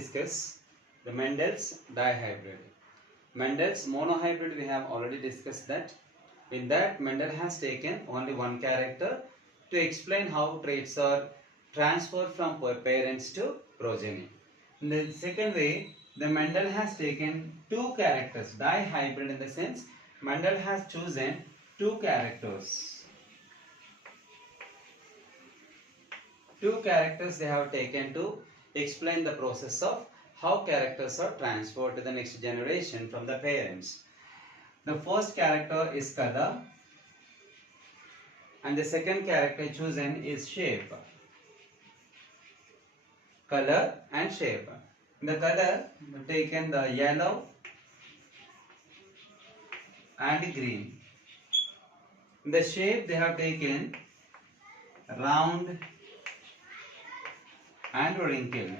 discuss the Mendels dihybrid. Mendels monohybrid we have already discussed that. In that, Mendel has taken only one character to explain how traits are transferred from parents to progeny. In the second way, the Mendel has taken two characters, dihybrid in the sense Mendel has chosen two characters. Two characters they have taken to explain the process of how characters are transferred to the next generation from the parents. The first character is color and the second character chosen is shape. Color and shape. In the color, taken the yellow and green. In the shape, they have taken round and wrinkle.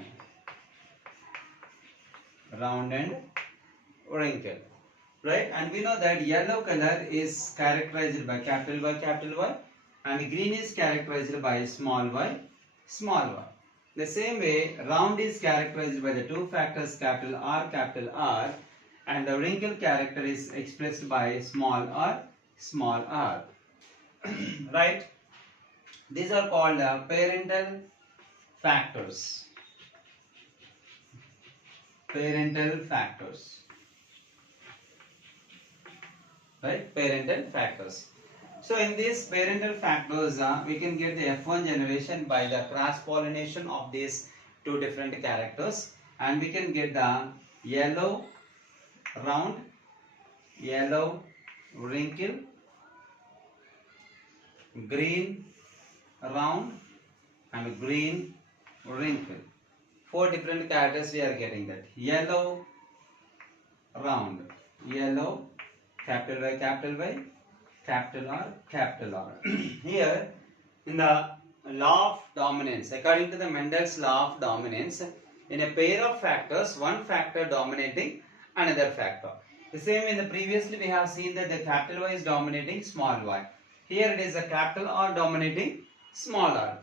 Round and wrinkle. Right? And we know that yellow color is characterized by capital Y, and green is characterized by small y, small y. The same way, round is characterized by the two factors capital R, and the wrinkle character is expressed by small r, small r. Right? These are called parental factors. Parental factors. Right? Parental factors. So in these parental factors, we can get the F1 generation by the cross pollination of these two different characters, and we can get the yellow round, yellow wrinkle, green round and green wrinkle. Four different characters we are getting that. Yellow round, yellow capital Y, capital R. Here in the law of dominance, according to the Mendel's law of dominance, in a pair of factors, one factor dominating another factor. The same in the previously we have seen that the capital Y is dominating small y. Here it is a capital R dominating small r.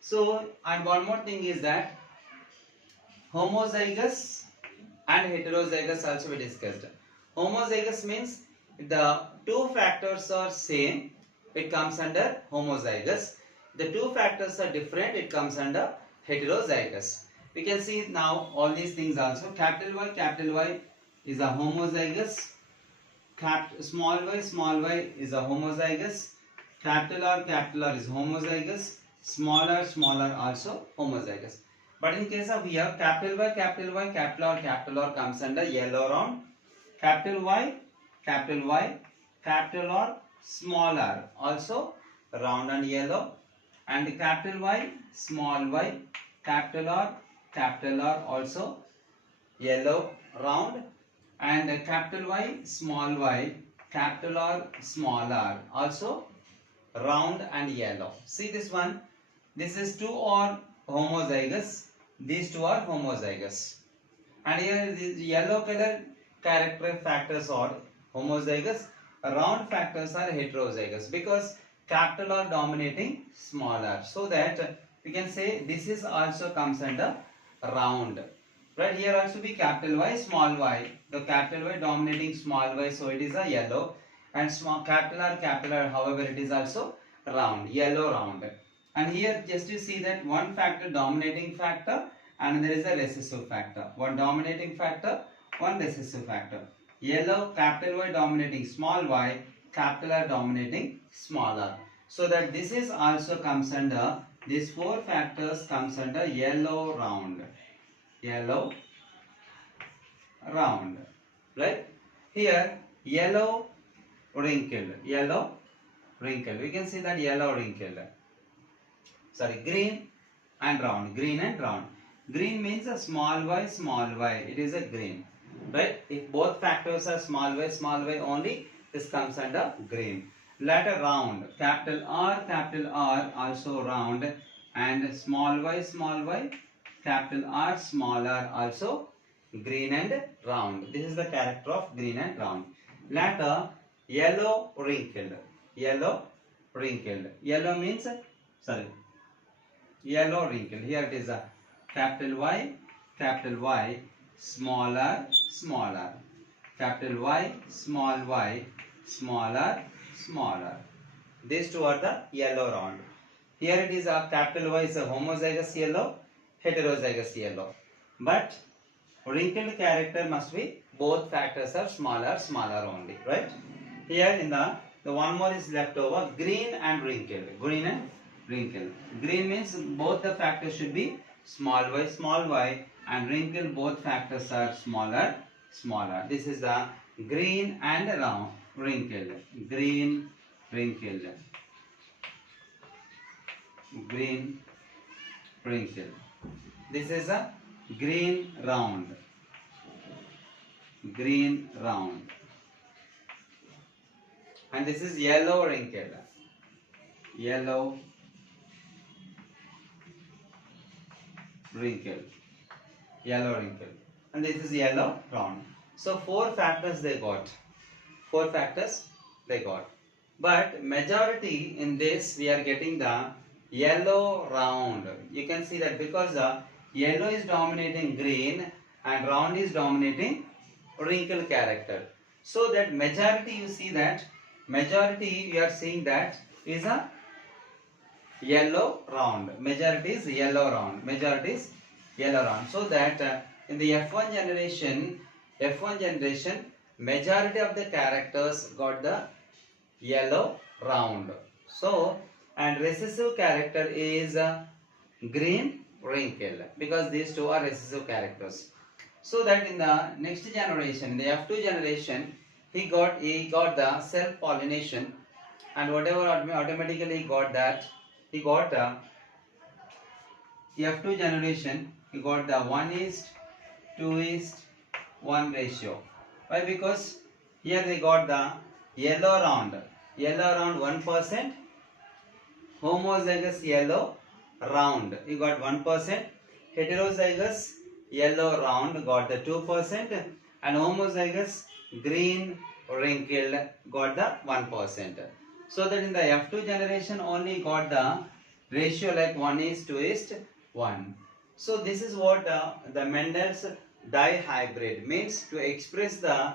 So, and one more thing is that homozygous and heterozygous also we discussed. Homozygous means the two factors are same, it comes under homozygous. The two factors are different, it comes under heterozygous. We can see now all these things also. Capital Y is a homozygous. Small y is a homozygous. Capital R is homozygous. Small r also homozygous. But in case of here, capital Y, capital R comes under yellow round. Capital Y, capital R, small r also round and yellow. And capital Y, small y, capital R also yellow round. And capital Y, capital R, small r also round and yellow. See this one, this is two are homozygous, these two are homozygous. And here these yellow color character factors are homozygous, round factors are heterozygous because capital R dominating small r. So that we can say this is also comes under round. Right, here also be capital Y, small y. The capital Y dominating small y, so it is a yellow. And small capital R, however, it is also round, yellow round. And here just you see that one factor dominating factor and there is a recessive factor. One dominating factor, one recessive factor. Yellow, capital Y dominating small y, capital R dominating small r. So that this is also comes under, these four factors comes under yellow round. Yellow round. Right? Here yellow wrinkle. We can see that yellow wrinkle. Sorry, green and round. Green means a small y. It is a green. Right? If both factors are small y only, this comes under green. Later round. Capital R also round. And small y, capital R, small r also green and round. This is the character of green and round. Later yellow wrinkled. Yellow means, sorry, yellow wrinkle. Here it is a capital Y, capital Y, smaller, smaller. Capital Y, small y, smaller, smaller. These two are the yellow round. Here it is a capital Y is a homozygous yellow, heterozygous yellow. But wrinkled character must be both factors are smaller, smaller only, right? Here in the one more is left over, green and wrinkled. Green and wrinkled. Green means both the factors should be small y, and wrinkled both factors are smaller, smaller. This is the green and round, wrinkled. Green, wrinkled. Green, wrinkled. This is a green round. Green round. And this is yellow wrinkled. Yellow wrinkled. Yellow wrinkled. And this is yellow round. So 4 factors they got. 4 factors they got. But majority in this we are getting the yellow round. You can see that because the yellow is dominating green and round is dominating wrinkled character. So that majority you see that majority we are seeing that is a yellow round. Majority is yellow round. Majority is yellow round. So that in the F1 generation, majority of the characters got the yellow round. So, and recessive character is green wrinkled, because these two are recessive characters. So that in the next generation, the F2 generation, he got the self pollination, and whatever automatically he got that, he got the F2 generation, he got the 1:2:1 ratio. Why? Because here they got the yellow round 1%, homozygous yellow round he got 1%, heterozygous yellow round got the 2%, and homozygous green wrinkled got the 1%. So that in the F2 generation only got the ratio like 1:2:1. So this is what the Mendels dihybrid means, to express the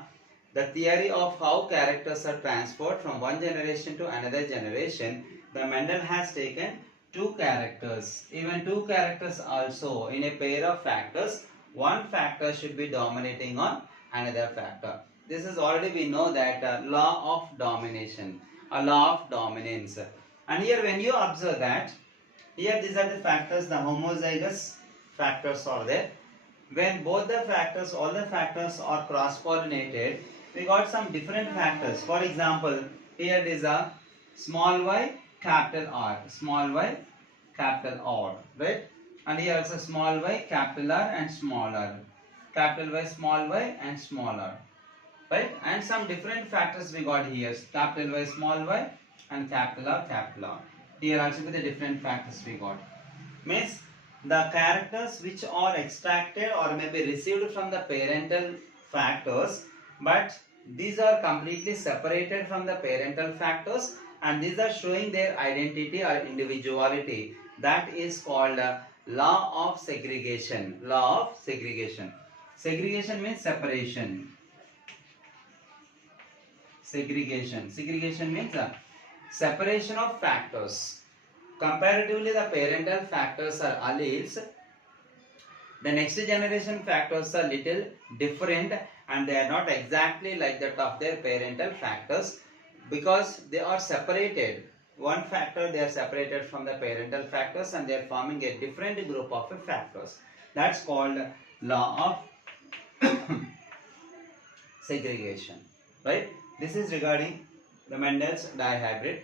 theory of how characters are transferred from one generation to another generation. The Mendel has taken 2 characters, even 2 characters also in a pair of factors. One factor should be dominating on another factor. This is already we know that law of domination, a law of dominance. And here when you observe that, here these are the factors, the homozygous factors are there. When both the factors, all the factors are cross-pollinated, we got some different factors. For example, here it is a small y, capital R, small y, capital R, right? And here also small y, capital R and smaller, capital Y, small y and smaller, right? And some different factors we got here, capital Y, small y and capital R, capital R. Here also with the different factors we got. Means the characters which are extracted or maybe received from the parental factors, but these are completely separated from the parental factors, and these are showing their identity or individuality. That is called law of segregation. Law of segregation. Segregation means separation. Segregation. Segregation means separation of factors. Comparatively, the parental factors are alleles. The next generation factors are little different, and they are not exactly like that of their parental factors, because they are separated. One factor they are separated from the parental factors, and they are forming a different group of factors. That's called law of segregation, right? This is regarding the Mendels dihybrid.